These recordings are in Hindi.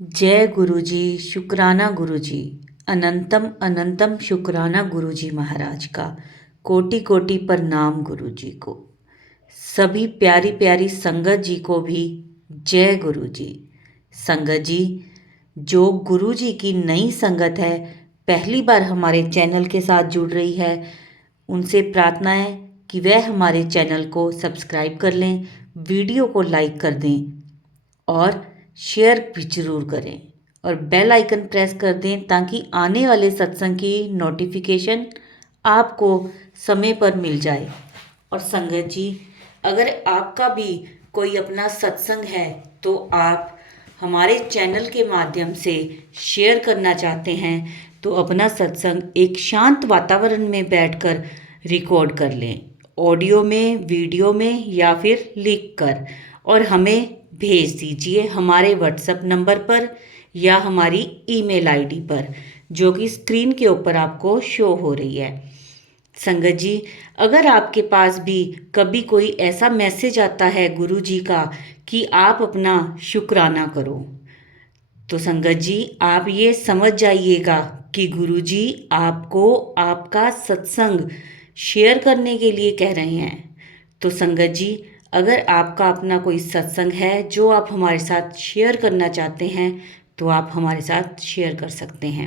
जय गुरुजी, शुक्राना गुरुजी। अनंतम अनंतम शुक्राना गुरुजी महाराज का। कोटि कोटि प्रणाम गुरुजी को। सभी प्यारी प्यारी संगत जी को भी जय गुरुजी। संगत जी, जो गुरुजी की नई संगत है, पहली बार हमारे चैनल के साथ जुड़ रही है, उनसे प्रार्थना है कि वह हमारे चैनल को सब्सक्राइब कर लें, वीडियो को लाइक कर दें और शेयर भी ज़रूर करें और बेल आइकन प्रेस कर दें ताकि आने वाले सत्संग की नोटिफिकेशन आपको समय पर मिल जाए। और संगत जी, अगर आपका भी कोई अपना सत्संग है तो आप हमारे चैनल के माध्यम से शेयर करना चाहते हैं तो अपना सत्संग एक शांत वातावरण में बैठकर रिकॉर्ड कर लें, ऑडियो में, वीडियो में या फिर लिख कर, और हमें भेज दीजिए हमारे व्हाट्सएप नंबर पर या हमारी ईमेल आईडी पर, जो कि स्क्रीन के ऊपर आपको शो हो रही है। संगत जी, अगर आपके पास भी कभी कोई ऐसा मैसेज आता है गुरु जी का कि आप अपना शुक्राना करो, तो संगत जी आप ये समझ जाइएगा कि गुरु जी आपको आपका सत्संग शेयर करने के लिए कह रहे हैं। तो संगत जी, अगर आपका अपना कोई सत्संग है जो आप हमारे साथ शेयर करना चाहते हैं तो आप हमारे साथ शेयर कर सकते हैं।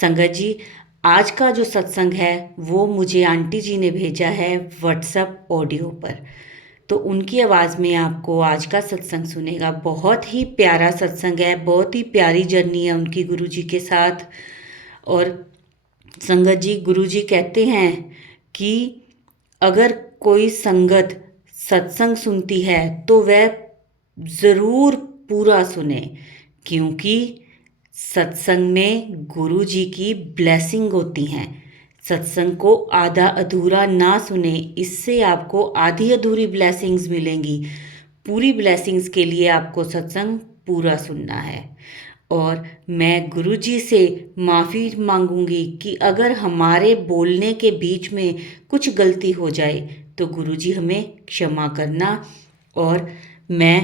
संगत जी, आज का जो सत्संग है वो मुझे आंटी जी ने भेजा है व्हाट्सएप ऑडियो पर, तो उनकी आवाज़ में आपको आज का सत्संग सुनेगा। बहुत ही प्यारा सत्संग है, बहुत ही प्यारी जर्नी है उनकी गुरु जी के साथ। और संगत जी, गुरु जी कहते हैं कि अगर कोई संगत सत्संग सुनती है तो वह ज़रूर पूरा सुने, क्योंकि सत्संग में गुरु जी की ब्लेसिंग होती हैं। सत्संग को आधा अधूरा ना सुने, इससे आपको आधी अधूरी ब्लेसिंग्स मिलेंगी। पूरी ब्लेसिंग्स के लिए आपको सत्संग पूरा सुनना है। और मैं गुरु जी से माफ़ी मांगूंगी कि अगर हमारे बोलने के बीच में कुछ गलती हो जाए तो गुरु जी हमें क्षमा करना। और मैं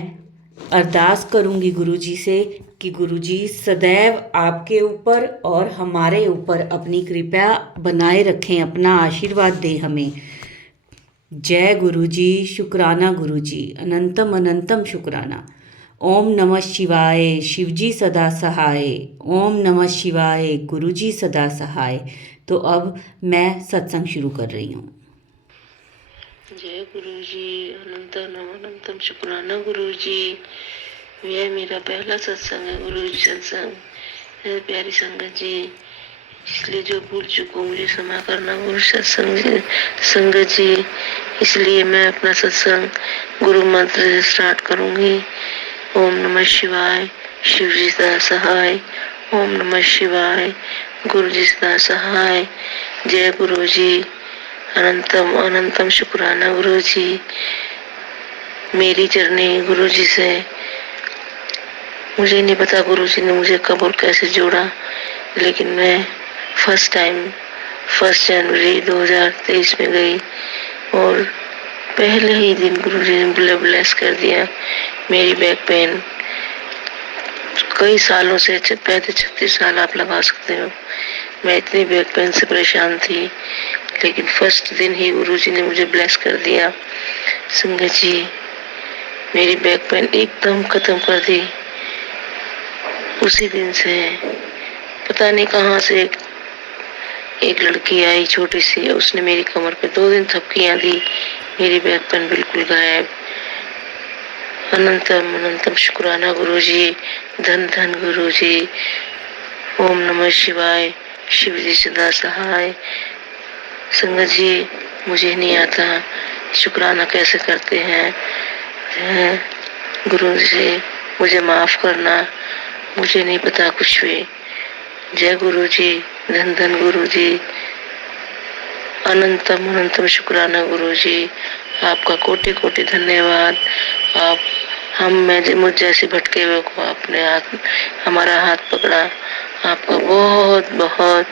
अरदास करूंगी गुरु जी से कि गुरु जी सदैव आपके ऊपर और हमारे ऊपर अपनी कृपा बनाए रखें, अपना आशीर्वाद दें हमें। जय गुरु जी, शुक्राना गुरु जी, अनंतम अनंतम शुक्राना। ओम नमः शिवाय, शिवजी सदा सहाय। ओम नमः शिवाय, गुरु जी सदा सहाय। तो अब मैं सत्संग शुरू कर रही हूँ। जय गुरु जी, अनंतम अनंतम शुक्राना गुरु जी। यह मेरा पहला सत्संग है गुरु जी सत्संग। प्यारी संगत जी, इसलिए जो भूल चुको मुझे क्षमा करना गुरु सत्संग संगत जी। इसलिए मैं अपना सत्संग गुरु मंत्र से स्टार्ट करूंगी। ओम नमः शिवाय, शिव जी सदा सहाय। ओम नमः शिवाय, गुरु जी सदा सहाय। जय गुरु जी, अनंतम अनंतम शुक्राना गुरु जी। मेरी जर्नी गुरु जी से, मुझे नहीं पता गुरु जी ने मुझे कब और कैसे जोड़ा, लेकिन मैं फर्स्ट टाइम 1 जनवरी 2023 में गई और पहले ही दिन गुरु जी ने ब्लेस कर दिया। मेरी बैक पेन कई सालों से, 35-36 साल आप लगा सकते हो, मैं इतनी बैक पेन से परेशान थी, लेकिन फर्स्ट दिन ही गुरु जी ने मुझे ब्लेस कर दिया। संगत जी, मेरी बैक पेन एकदम खत्म कर दी। उसी दिन से पता नहीं कहाँ से एक लड़की आई छोटी सी, उसने मेरी कमर पे 2 दिन थपकियां दी, मेरी बैक पेन बिल्कुल गायब। अनंतम अनंतम शुक्राना गुरु जी, धन धन गुरु जी। ओम नमः शिवाय, शिव जी सदा सहाय। संगत जी, मुझे नहीं आता शुक्राना कैसे करते हैं। गुरु जी मुझे माफ करना, मुझे नहीं पता कुछ भी। जय गुरु जी, धन धन गुरु जी, अनंतम अनंतम शुक्राना गुरु जी। आपका कोटि कोटि धन्यवाद। आप मुझ जैसे भटके हुए को आपने हमारा हाथ पकड़ा, आपका बहुत बहुत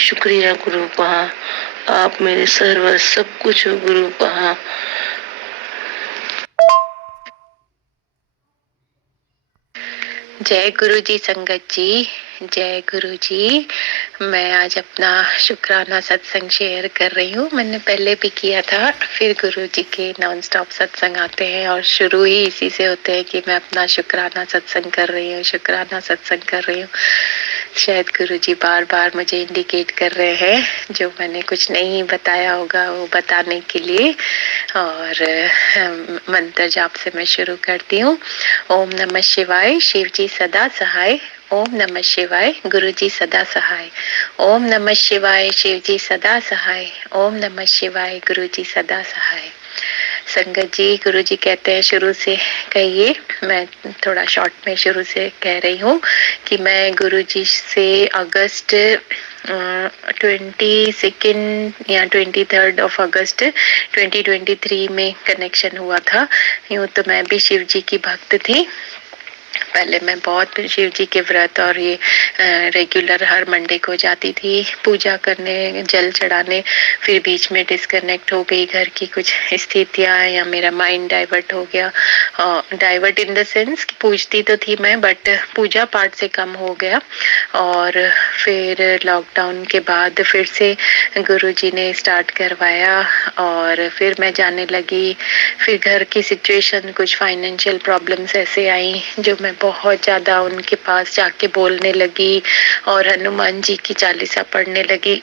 शुक्रिया गुरु पहा। आप मेरे सर्व सब कुछ हो गुरु पहा। जय गुरु जी संगत जी, जय गुरु जी। मैं आज अपना शुक्राना सत्संग शेयर कर रही हूँ। मैंने पहले भी किया था, फिर गुरु जी के नॉन स्टॉप सत्संग आते हैं और शुरू ही इसी से होते हैं कि मैं अपना शुक्राना सत्संग कर रही हूँ, शुक्राना सत्संग कर रही हूँ। शायद गुरु जी बार बार मुझे इंडिकेट कर रहे हैं जो मैंने कुछ नहीं बताया होगा वो बताने के लिए। और मंत्र जाप से मैं शुरू करती हूँ। ओम नमः शिवाय, शिव जी सदा सहाय। ओम नमः शिवाय, गुरु जी सदा सहाय। ओम नमः शिवाय, शिव जी सदा सहाय। ओम नमः शिवाय, गुरु जी सदा सहाय। संगत जी, गुरु जी कहते हैं शुरू से कहिए, मैं थोड़ा शॉर्ट में शुरू से कह रही हूँ कि मैं गुरु जी से अगस्त 22 या 23 अगस्त 2023 में कनेक्शन हुआ था। यूँ तो मैं भी शिव जी की भक्त थी। पहले मैं बहुत शिव जी के व्रत और ये रेगुलर हर मंडे को जाती थी पूजा करने, जल चढ़ाने। फिर बीच में डिस्कनेक्ट हो गई, घर की कुछ स्थितियां या मेरा माइंड डाइवर्ट हो गया। डाइवर्ट इन द सेंस कि पूजती तो थी मैं, बट पूजा पाठ से कम हो गया। और फिर लॉकडाउन के बाद फिर से गुरुजी ने स्टार्ट करवाया और फिर मैं जाने लगी। फिर घर की सिचुएशन, कुछ फाइनेंशियल प्रॉब्लम्स ऐसे आई जो मैं बहुत ज्यादा उनके पास जाके बोलने लगी और हनुमान जी की चालीसा पढ़ने लगी।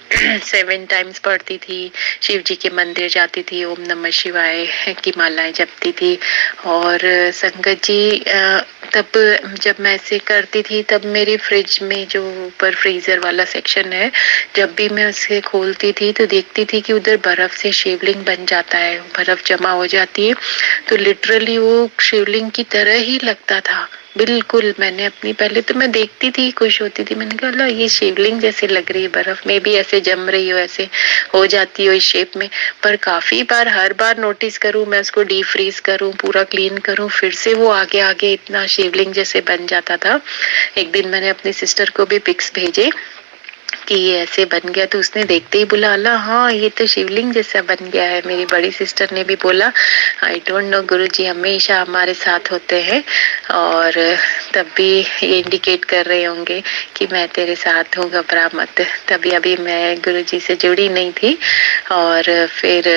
7 टाइम्स पढ़ती थी, शिव जी के मंदिर जाती थी, ओम नमः शिवाय की मालाएं जपती थी। और संगत जी तब जब मैं ऐसे करती थी तब मेरी फ्रिज में जो ऊपर फ्रीजर वाला सेक्शन है, जब भी मैं उसे खोलती थी तो देखती थी कि उधर बर्फ से शिवलिंग बन जाता है, बर्फ जमा हो जाती है। तो लिटरली वो शिवलिंग की तरह ही लगता था बिल्कुल। मैंने अपनी, पहले तो मैं देखती थी, खुश होती थी, मैंने कहा ये शिवलिंग जैसे लग रही है, बर्फ में भी ऐसे जम रही हो, ऐसे हो जाती हो इस शेप में। पर काफी बार, हर बार नोटिस करूं मैं उसको, डीप फ्रीज करूं, पूरा क्लीन करूं, फिर से वो आगे आगे इतना शिवलिंग जैसे बन जाता था। एक दिन मैंने अपनी सिस्टर को भी पिक्स भेजे कि ये ऐसे बन गया, तो उसने देखते ही बोला, अल्लाह हाँ ये तो शिवलिंग जैसा बन गया है। मेरी बड़ी सिस्टर ने भी बोला, आई डोंट नो, गुरुजी हमेशा हमारे साथ होते हैं और तब भी ये इंडिकेट कर रहे होंगे कि मैं तेरे साथ हूँ, घबरा मत। तभी अभी मैं गुरुजी से जुड़ी नहीं थी। और फिर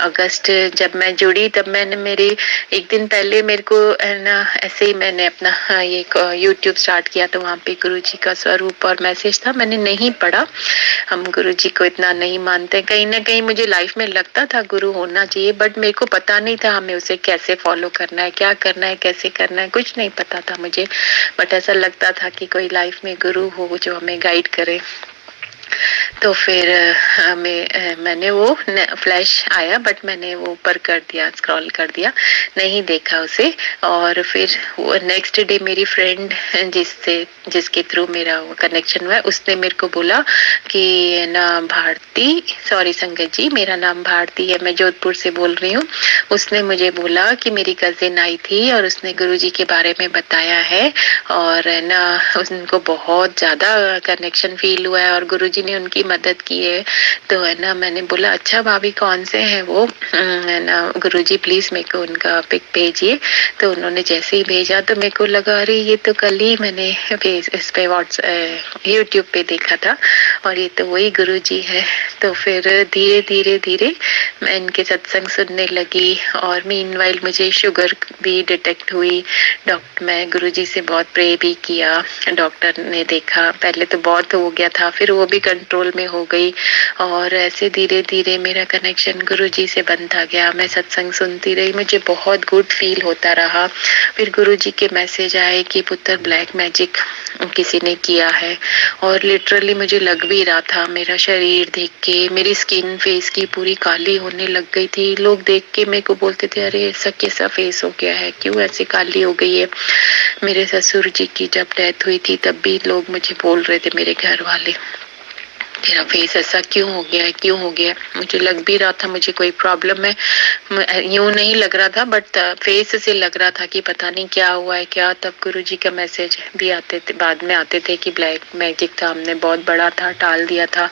अगस्त जब मैं जुड़ी तब मैंने, मेरे एक दिन पहले मेरे को है ना, ऐसे ही मैंने अपना ये यूट्यूब स्टार्ट किया तो वहाँ पे गुरुजी का स्वरूप और मैसेज था, मैंने नहीं पढ़ा। हम गुरुजी को इतना नहीं मानते, कहीं ना कहीं मुझे लाइफ में लगता था गुरु होना चाहिए, बट मेरे को पता नहीं था हमें उसे कैसे फॉलो करना है, क्या करना है, कैसे करना है, कुछ नहीं पता था मुझे। बट ऐसा लगता था कि कोई लाइफ में गुरु हो जो हमें गाइड करे। तो फिर मैंने वो फ्लैश आया, बट मैंने वो ऊपर कर दिया, स्क्रॉल कर दिया, नहीं देखा उसे। और फिर वो नेक्स्ट डे मेरी फ्रेंड जिसके थ्रू मेरा वो कनेक्शन हुआ, उसने मेरे को बोला कि ना भारती, सॉरी संगत जी, मेरा नाम भारती है, मैं जोधपुर से बोल रही हूँ। उसने मुझे बोला कि मेरी कजिन आई थी और उसने गुरुजी के बारे में बताया है और ना उनको बहुत ज्यादा कनेक्शन फील हुआ है और गुरुजी ने उनकी मदद की है। तो है ना, मैंने बोला अच्छा भाभी कौन से हैं वो, है ना गुरुजी प्लीज मेरे को उनका पिक भेजिए। तो उन्होंने जैसे ही भेजा तो मेरे को लगा अरे ये तो कल ही मैंने इस पे यूट्यूब पे देखा था और ये तो वही गुरुजी है। तो फिर धीरे धीरे धीरे मैं इनके सत्संग सुनने लगी और मीनवाइल मुझे शुगर भी डिटेक्ट हुई। मैं गुरुजी से बहुत प्रे भी किया, डॉक्टर ने देखा, पहले तो बहुत हो गया था, फिर वो भी कंट्रोल में हो गई और ऐसे धीरे धीरे मेरा कनेक्शन गुरुजी से बनता गया। मैं सत्संग सुनती रही, मुझे बहुत गुड फील होता रहा। फिर गुरुजी के मैसेज आए कि पुत्र ब्लैक मैजिक किसी ने किया है और लिटरली मुझे लग भी रहा था, मेरा शरीर देख के मेरी स्किन फेस की पूरी काली होने लग गई थी। लोग देख के मेरे को बोलते थे अरे ऐसा कैसा फेस हो गया है, क्यों ऐसे काली हो गई है। मेरे ससुर जी की जब डेथ हुई थी तब भी लोग मुझे बोल रहे थे, मेरे घर वाले, तेरा फेस ऐसा क्यों हो गया है, क्यों हो गया। मुझे लग भी रहा था मुझे कोई प्रॉब्लम है, यूं नहीं लग रहा था बट फेस से लग रहा था कि पता नहीं क्या हुआ है क्या। तब गुरुजी का मैसेज भी आते थे, बाद में आते थे कि ब्लैक मैजिक था, हमने बहुत बड़ा था, टाल दिया था।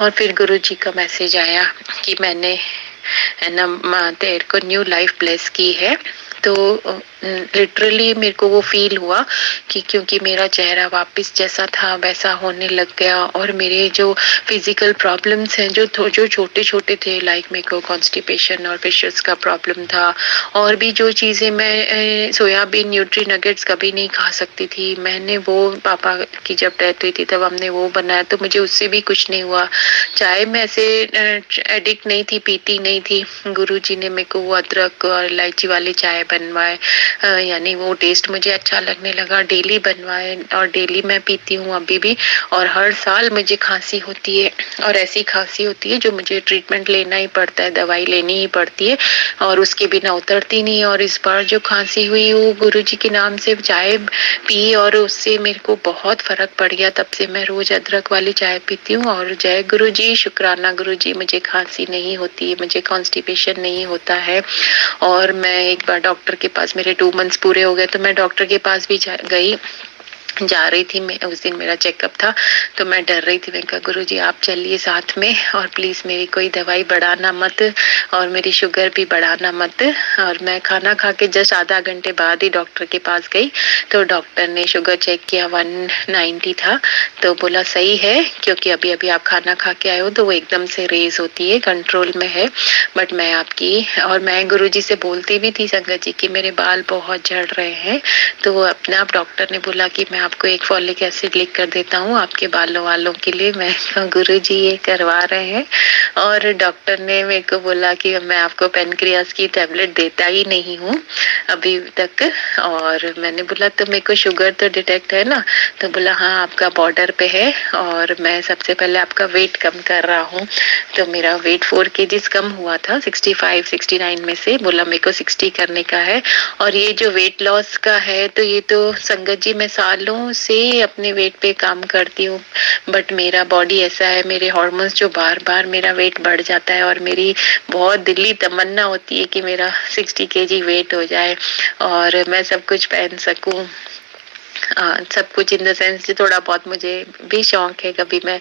और फिर गुरुजी का मैसेज आया कि मैंने है ना तेरे को न्यू लाइफ ब्लेस की है तो लिटरली मेरे को वो फील हुआ कि क्योंकि मेरा चेहरा वापस जैसा था वैसा होने लग गया, और मेरे जो फिजिकल प्रॉब्लम्स हैं जो छोटे छोटे थे, लाइक मेरे को कॉन्स्टिपेशन और फिशर्स का प्रॉब्लम था, और भी जो चीज़ें मैं सोयाबीन न्यूट्री नगेट्स कभी नहीं खा सकती थी, मैंने वो पापा की जब डेथ हुई थी तब हमने वो बनाया, तो मुझे उससे भी कुछ नहीं हुआ। चाय में ऐसे एडिक्ट नहीं थी, पीती नहीं थी। गुरुजी ने मेरे को वो अदरक और इलायची वाली चाय बनवाए, यानी वो टेस्ट मुझे अच्छा लगने लगा, डेली बनवाए और डेली मैं पीती हूँ अभी भी। और हर साल मुझे खांसी होती है, और ऐसी खांसी होती है जो मुझे ट्रीटमेंट लेना ही पड़ता है, दवाई लेनी ही पड़ती है, और उसके बिना उतरती नहीं है। और इस बार जो खांसी हुई वो गुरुजी के नाम से चाय पी, और उससे मेरे को बहुत फर्क पड़ गया। तब से मैं रोज अदरक वाली चाय पीती हूँ। और जय गुरुजी, शुक्राना गुरुजी, मुझे खांसी नहीं होती है, मुझे कॉन्स्टिपेशन नहीं होता है। और मैं एक बार डॉक्टर के पास, मेरे 2 मंथ्स पूरे हो गए तो मैं डॉक्टर के पास भी गई, जा रही थी मैं, उस दिन मेरा चेकअप था, तो मैं डर रही थी। मैं कहा गुरुजी आप चलिए साथ में, और प्लीज मेरी कोई दवाई बढ़ाना मत, और मेरी शुगर भी बढ़ाना मत। और मैं खाना खा के जस्ट आधा घंटे बाद ही डॉक्टर के पास गई, तो डॉक्टर ने शुगर चेक किया, 190 था, तो बोला सही है, क्योंकि अभी अभी आप खाना खा के आए हो तो वो एकदम से रेज होती है, कंट्रोल में है। बट मैं आपकी, और मैं गुरुजी से बोलती भी थी संगत जी कि मेरे बाल बहुत झड़ रहे हैं, तो अपने आप डॉक्टर ने बोला कि मैं आपको एक फॉलिक एसिड लिख कर देता हूँ आपके बालों वालों के लिए। मैं गुरुजी ये करवा रहे हैं। और डॉक्टर ने मेरे को बोला कि मैं आपको पेनक्रियास की टेबलेट देता ही नहीं हूँ अभी तक। और मैंने बोला तो मेरे को शुगर तो डिटेक्ट है ना, तो बोला हाँ आपका बॉर्डर पे है, और मैं सबसे पहले आपका वेट कम कर रहा हूँ। तो मेरा वेट 4 kgs कम हुआ था 65-69 में से, बोला मेरे को 60 करने का है। और ये जो वेट लॉस का है, तो ये तो संगत जी मैं सालों से अपने वेट पे काम करती हूँ, बट मेरा बॉडी ऐसा है, मेरे हार्मोन्स जो बार बार मेरा वेट बढ़ जाता है, और मेरी बहुत दिली तमन्ना होती है कि मेरा 60 kg वेट हो जाए और मैं सब कुछ पहन सकूं। सब कुछ इन द सेंस थोड़ा बहुत मुझे भी शौक है, कभी मैं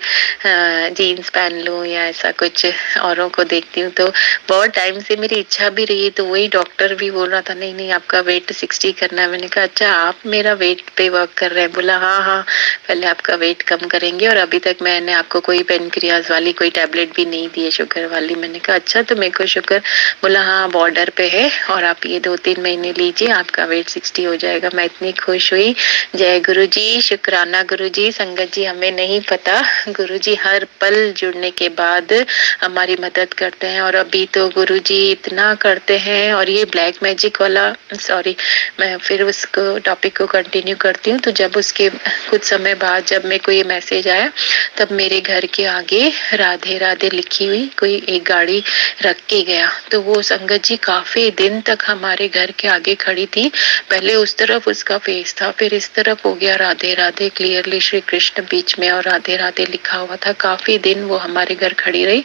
जीन्स पहन लूं या ऐसा कुछ, औरों को देखती हूँ तो बहुत टाइम से मेरी इच्छा भी रही है। तो वही डॉक्टर भी बोल रहा था नहीं नहीं आपका वेट 60 करना है। मैंने कहा अच्छा आप मेरा वेट पे वर्क कर रहे हैं? बोला हाँ हाँ पहले आपका वेट कम करेंगे, और अभी तक मैंने आपको कोई पेनक्रियाज वाली कोई टैबलेट भी नहीं दी है शुगर वाली। मैंने कहा अच्छा तो मेरे को शुगर, बोला हाँ बॉर्डर पे है और आप ये 2-3 महीने लीजिए आपका वेट 60 हो जाएगा। मैं इतनी खुश हुई। जय गुरु जी, शुक्राना गुरु जी। संगत जी हमें नहीं पता, गुरु जी हर पल जुड़ने के बाद हमारी मदद करते हैं, और अभी तो गुरु जी इतना करते हैं। और ये ब्लैक मैजिक वाला, सॉरी मैं फिर उसको टॉपिक को कंटिन्यू करती हूँ। तो जब उसके कुछ समय बाद जब मेरे को ये मैसेज आया, तब मेरे घर के आगे राधे राधे लिखी हुई कोई एक गाड़ी रख के गया। तो वो संगत जी काफी दिन तक हमारे घर के आगे खड़ी थी। पहले उस तरफ उसका फेस था, फिर इस तरफ हो गया राधे राधे क्लियरली श्री कृष्ण बीच में और राधे राधे लिखा हुआ था। काफी दिन वो हमारे घर खड़ी रही,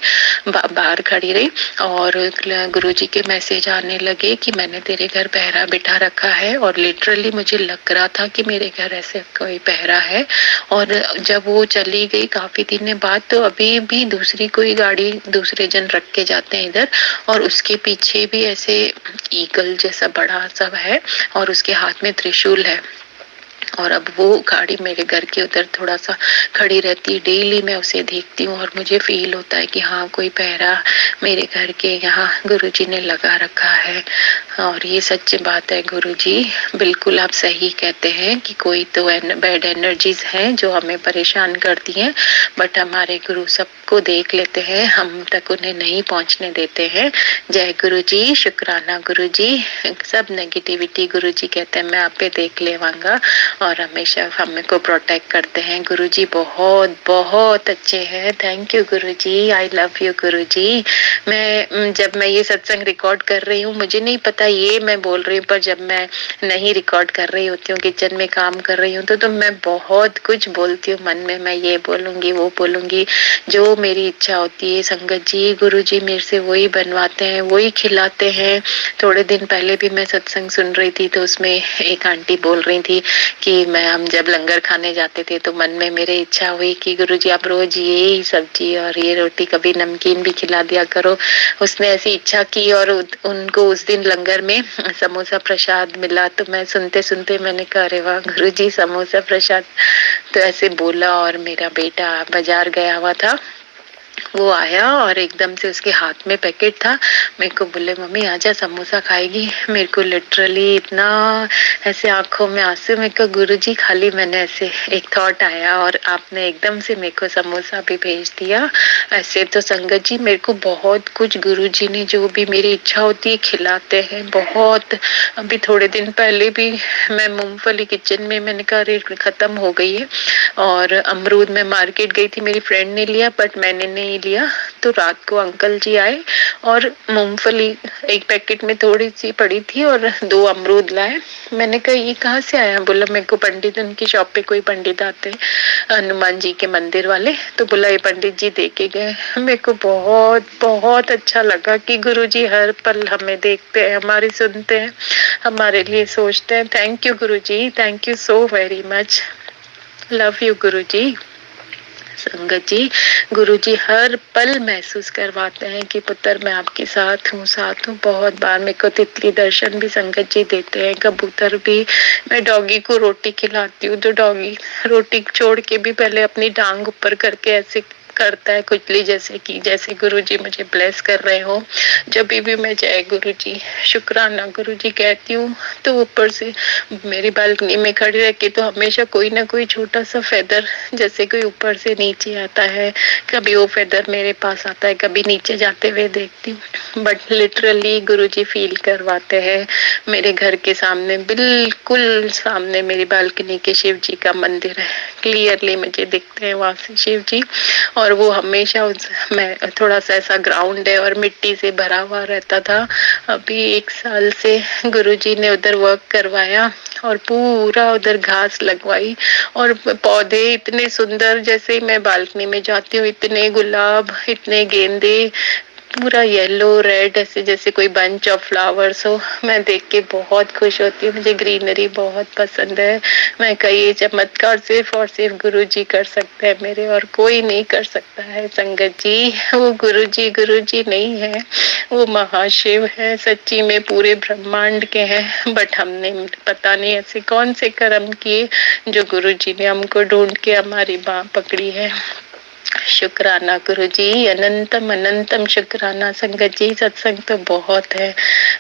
बाहर खड़ी रही, और गुरुजी के मैसेज आने लगे कि मैंने तेरे घर पहरा बिठा रखा है। और लिटरली मुझे लग रहा था कि मेरे घर ऐसे कोई पहरा है। और जब वो चली गई काफी दिन बाद, तो अभी भी दूसरी कोई गाड़ी दूसरे जन रख के जाते हैं इधर, और उसके पीछे भी ऐसे ईगल जैसा बड़ा सा है, और उसके हाथ में त्रिशूल है। और अब वो गाड़ी मेरे घर के उधर थोड़ा सा खड़ी रहती है, डेली मैं उसे देखती हूँ, और मुझे फील होता है कि हाँ कोई पहरा मेरे घर के यहाँ गुरुजी ने लगा रखा है। और ये सच्ची बात है गुरुजी, बिल्कुल आप सही कहते हैं कि कोई तो बैड एनर्जीज हैं जो हमें परेशान करती हैं, बट हमारे गुरु सबको देख लेते हैं, हम तक उन्हें नहीं पहुंचने देते हैं। जय गुरुजी, शुक्राना गुरुजी। सब नेगेटिविटी गुरुजी कहते हैं मैं आप पे देख लेवांगा, और हमेशा हमें को प्रोटेक्ट करते हैं। गुरुजी बहुत बहुत अच्छे हैं। Thank you Guruji, I love you Guruji. मैं जब मैं ये सत्संग रिकॉर्ड कर रही हूँ, मुझे नहीं पता ये मैं बोल रही हूँ, पर जब मैं नहीं रिकॉर्ड कर रही होती हूँ, किचन में काम कर रही हूँ, तो मैं बहुत कुछ बोलती हूँ मन में, मैं ये बोलूंगी वो बोलूंगी, जो मेरी इच्छा होती है। संगत जी गुरुजी मेरे से वही बनवाते हैं, वही खिलाते हैं। थोड़े दिन पहले भी मैं सत्संग सुन रही थी, तो उसमें एक आंटी बोल रही थी कि मैं हम जब लंगर खाने जाते थे तो मन में मेरे इच्छा हुई कि गुरुजी आप रोज ये सब्जी और ये रोटी, कभी नमकीन भी खिला दिया करो। उसने ऐसी इच्छा की और उनको उस दिन लंगर में समोसा प्रसाद मिला, तो मैं सुनते सुनते मैंने कहा अरे वाह गुरुजी समोसा प्रसाद, तो ऐसे बोला। और मेरा बेटा बाजार गया हुआ था, वो आया और एकदम से उसके हाथ में पैकेट था। मेरे को बोले मम्मी आजा समोसा खाएगी। मेरे को लिटरली इतना ऐसे आंखों में आंसू। मेरे को गुरुजी खाली मैंने ऐसे एक थॉट आया और आपने एकदम से मेरे को समोसा भी भेज दिया। ऐसे तो संगत जी मेरे को बहुत कुछ गुरुजी ने जो भी मेरी इच्छा होती है खिलाते हैं बहुत। अभी थोड़े दिन पहले भी मैं मूंगफली किचन में, मैंने कहा रेट खत्म हो गई है, और अमरूद में मार्केट गई थी, मेरी फ्रेंड ने लिया बट मैंने नहीं लिया। तो रात को अंकल जी आए और मूंगफली एक पैकेट में थोड़ी सी पड़ी थी और 2 अमरूद लाए। मैंने कहा ये कहाँ से आया? बोला मेरे को पंडित, उनकी शॉप पे कोई पंडित आते हनुमान जी के मंदिर वाले, तो बोला ये पंडित जी दे के गए। मेरे को बहुत बहुत अच्छा लगा कि गुरुजी हर पल हमें देखते हैं, हमारी सुनते हैं, हमारे लिए सोचते हैं। Thank you Guruji, thank you so very much, love you Guruji. संगत जी गुरुजी हर पल महसूस करवाते हैं कि पुत्र मैं आपके साथ हूँ, साथ हूँ। बहुत बार मेरे को तितली दर्शन भी संगत जी देते हैं, कबूतर भी। मैं डॉगी को रोटी खिलाती हूँ तो डॉगी रोटी छोड़ के भी पहले अपनी टांग ऊपर करके ऐसे करता है खुजली, जैसे कि जैसे गुरुजी मुझे ब्लेस कर रहे हो। जब भी मैं जय गुरुजी शुक्राना गुरुजी कहती हूँ तो ऊपर से मेरी बालकनी में खड़ी रह के तो हमेशा कोई ना कोई छोटा सा फेदर जैसे कोई ऊपर से नीचे आता है, कभी वो फेदर मेरे पास आता है, कभी नीचे जाते हुए देखती हूँ। बट लिटरली गुरुजी फील करवाते हैं। मेरे घर के सामने, बिल्कुल सामने मेरी बालकनी के शिव जी का मंदिर है, क्लियरली मुझे दिखते हैं वहां से शिव जी। और वो हमेशा मैं थोड़ा सा ऐसा ग्राउंड है और मिट्टी से भरा हुआ रहता था। अभी 1 साल से गुरुजी ने उधर वर्क करवाया और पूरा उधर घास लगवाई और पौधे इतने सुंदर, जैसे मैं बालकनी में जाती हूँ इतने गुलाब, इतने गेंदे, पूरा येलो रेड, ऐसे जैसे कोई बंच ऑफ फ्लावर्स हो। मैं देख के बहुत खुश होती हूँ, मुझे ग्रीनरी बहुत पसंद है। मैं कही ये चमत्कार सिर्फ और सिर्फ गुरुजी कर सकते हैं मेरे, और कोई नहीं कर सकता है संगत जी। वो गुरुजी गुरुजी नहीं है, वो महाशिव है, सच्ची में पूरे ब्रह्मांड के हैं। बट हमने पता नहीं ऐसे कौन से कर्म किए जो गुरुजी ने हमको ढूंढ के हमारी बाह पकड़ी है। शुक्राना गुरुजी, अनंतम अनंतम शुक्राना संगत जी। सत्संग तो बहुत है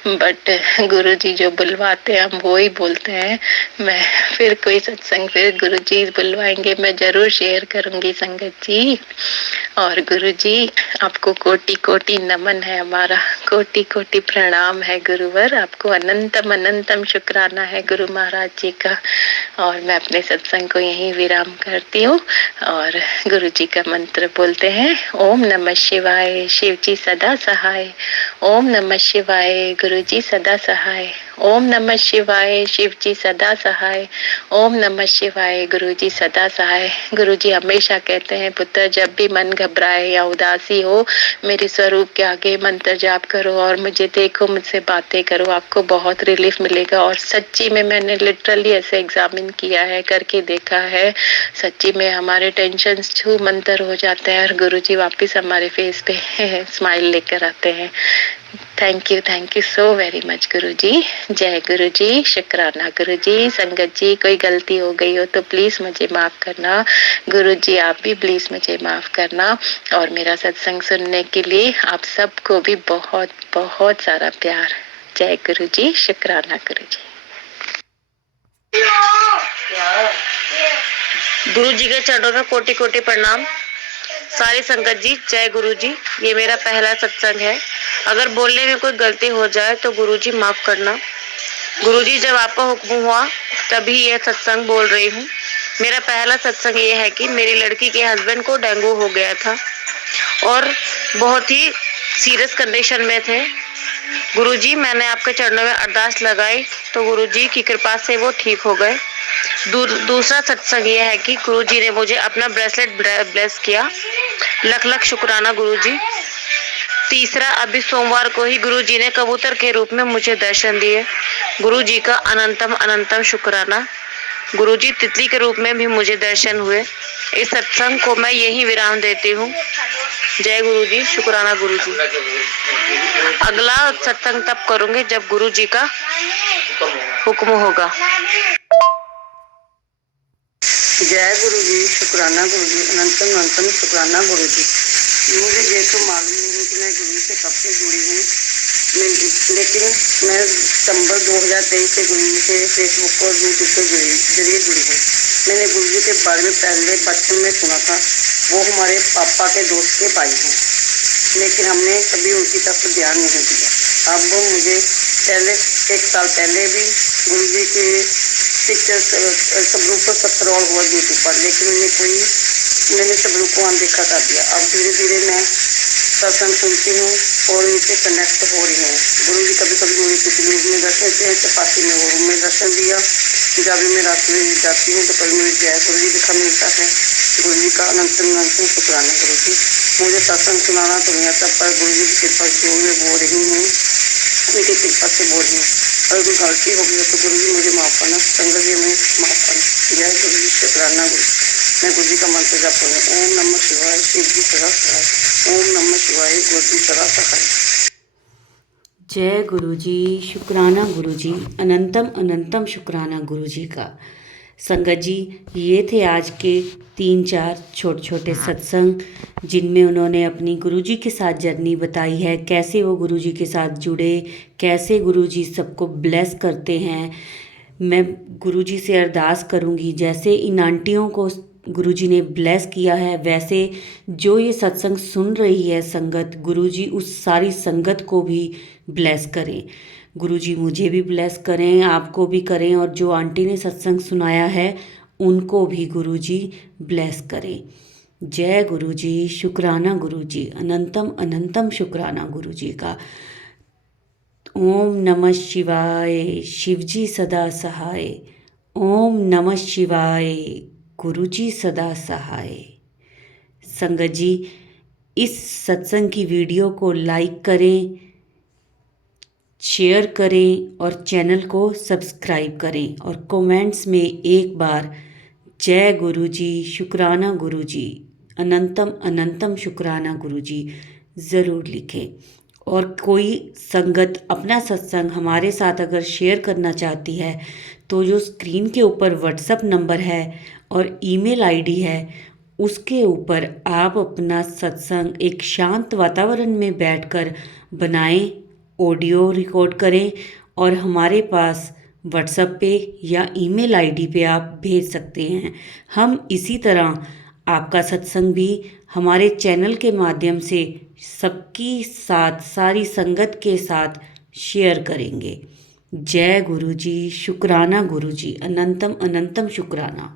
बट गुरुजी जो बुलवाते हैं हम वो ही बोलते हैं। मैं फिर कोई सत्संग फिर गुरुजी बुलवाएंगे मैं जरूर शेयर करूंगी संगत जी। और गुरुजी आपको कोटि कोटि नमन है हमारा, कोटि कोटि प्रणाम है गुरुवर आपको, अनंतम अनंतम शुक्राना है गुरु महाराज जी का। और मैं अपने सत्संग को यहीं विराम करती हूँ और गुरु जी का मंत्र बोलते हैं। ओम नमः शिवाय, शिव जी सदा सहाय। ओम नमः शिवाय, गुरु जी सदा सहाय। ओम नमः शिवाय, शिव जी सदा सहाय। ओम नमः शिवाय, गुरु जी सदा सहाय। गुरु जी हमेशा कहते हैं पुत्र जब भी मन घबराए या उदासी हो, मेरे स्वरूप के आगे मंत्र जाप करो और मुझे देखो, मुझसे बातें करो, आपको बहुत रिलीफ मिलेगा। और सच्ची में मैंने लिटरली ऐसे एग्जामिन किया है, करके देखा है। सच्ची में हमारे टेंशन छू मंतर हो जाते हैं और गुरुजी वापस हमारे फेस पे स्माइल लेकर आते हैं। Thank you so very much Guruji. जय गुरुजी, शुक्राना गुरुजी। संगत जी कोई गलती हो गई हो तो प्लीज मुझे माफ करना। गुरुजी आप भी प्लीज मुझे माफ करना। और मेरा सत्संग सुनने के लिए आप सबको भी बहुत बहुत सारा प्यार। जय गुरुजी, शुक्राना गुरुजी। गुरु जी के चरणों में कोटि कोटि प्रणाम। सारी संगत जी जय गुरु जी। ये मेरा पहला सत्संग है, अगर बोलने में कोई गलती हो जाए तो गुरु जी माफ करना। गुरु जी जब आपका हुक्म हुआ तभी ये सत्संग बोल रही हूँ। मेरा पहला सत्संग ये है कि मेरी लड़की के हस्बैंड को डेंगू हो गया था और बहुत ही सीरियस कंडीशन में थे। गुरुजी मैंने आपके चरणों में अरदास लगाई तो गुरुजी की कृपा से वो ठीक हो गए। दूसरा सत्संग ये है कि गुरुजी ने मुझे अपना ब्रेसलेट ब्लेस किया, लख लख शुक्राना गुरुजी। तीसरा अभी सोमवार को ही गुरुजी ने कबूतर के रूप में मुझे दर्शन दिए, गुरुजी का अनंतम अनंतम शुक्राना। गुरुजी तितली के रूप में भी मुझे दर्शन हुए। इस सत्संग को मैं यही विराम देती हूँ। जय गुरुजी, शुक्राना गुरुजी। अगला सत्संग तब करूंगी जब गुरुजी का हुक्म होगा। जय गुरु जी, शुक्राना गुरु जी, अनंतम अनंतम शुक्राना गुरु जी। मुझे ये तो मालूम नहीं कि मैं गुरु जी से कब से जुड़ी हूँ, लेकिन मैं सितंबर 2023 से गुरु जी से फेसबुक और यूट्यूब के जरिए जुड़ी हूँ। मैंने गुरु जी के बारे में पहले बचपन में सुना था। वो हमारे पापा के दोस्त के भाई हैं, लेकिन हमने कभी उनकी तरफ ध्यान नहीं दिया। अब वो मुझे पहले 1 साल पहले भी गुरु जी के पिक्चर सबरूप को सत्रॉल हुआ यूट्यूब पर, लेकिन मैंने सबरूप को अनदेखा कर दिया। अब धीरे धीरे मैं सत्संग सुनती हूँ और इनसे कनेक्ट हो रही हूँ। गुरु जी कभी कभी मुझे किसी रूप में दर्शन देते हैं, चपाती में वो रूम में दर्शन दिया। जब भी मैं रास्ते में जाती हूँ तो कभी मुझे जय गुरु जी लिखा मिलता है। गुरु जी का अनंतम अनंतम शुक्राना गुरु जी। मुझे सत्संग सुनाना तो नहीं आता, पर गुरु जी की कृपा जो मैं बोल रही हूँ, उनकी कृपा से बोल रही हूँ। अगर कोई गलती हो गई तो गुरु जी मुझे माफ़ करना, संगत जी में माफ़ करना। जय गुरु जी, शुक्राना गुरु। मैं गुरु जी का मंत्र जप करूँ। ओम नमः शिवाय, शिव जी सदा सहाय। ओम नमः शिवाय, गुरु जी सदा सहाय। जय गुरु जी, शुक्राना गुरु जी, अनंतम अनंतम शुक्राना गुरु जी का। संगत जी, ये थे आज के 3-4 छोटे छोटे सत्संग, जिनमें उन्होंने अपनी गुरुजी के साथ जर्नी बताई है, कैसे वो गुरुजी के साथ जुड़े, कैसे गुरुजी सबको ब्लेस करते हैं। मैं गुरुजी से अरदास करूँगी, जैसे इन आंटियों को गुरुजी ने ब्लेस किया है, वैसे जो ये सत्संग सुन रही है संगत, गुरुजी उस सारी संगत को भी ब्लेस करें। गुरुजी मुझे भी ब्लेस करें, आपको भी करें, और जो आंटी ने सत्संग सुनाया है उनको भी गुरुजी ब्लेस करें। जय गुरुजी, शुक्राना गुरुजी, अनंतम अनंतम शुक्राना गुरुजी का। ओम नमः शिवाय, शिवजी सदा सहाय। ओम नमः शिवाय, गुरुजी सदा सहाय। संगत जी, इस सत्संग की वीडियो को लाइक करें, शेयर करें और चैनल को सब्सक्राइब करें, और कमेंट्स में एक बार जय गुरुजी, शुक्राना गुरुजी, अनंतम अनंतम शुक्राना गुरुजी ज़रूर लिखें। और कोई संगत अपना सत्संग हमारे साथ अगर शेयर करना चाहती है तो जो स्क्रीन के ऊपर व्हाट्सएप नंबर है और ईमेल आईडी है, उसके ऊपर आप अपना सत्संग एक शांत वातावरण में बैठकर बनाएं, ऑडियो रिकॉर्ड करें और हमारे पास व्हाट्सएप पे या ईमेल आईडी पे आप भेज सकते हैं। हम इसी तरह आपका सत्संग भी हमारे चैनल के माध्यम से सबकी साथ, सारी संगत के साथ शेयर करेंगे। जय गुरुजी, शुक्राना गुरुजी, अनंतम अनंतम शुक्राना।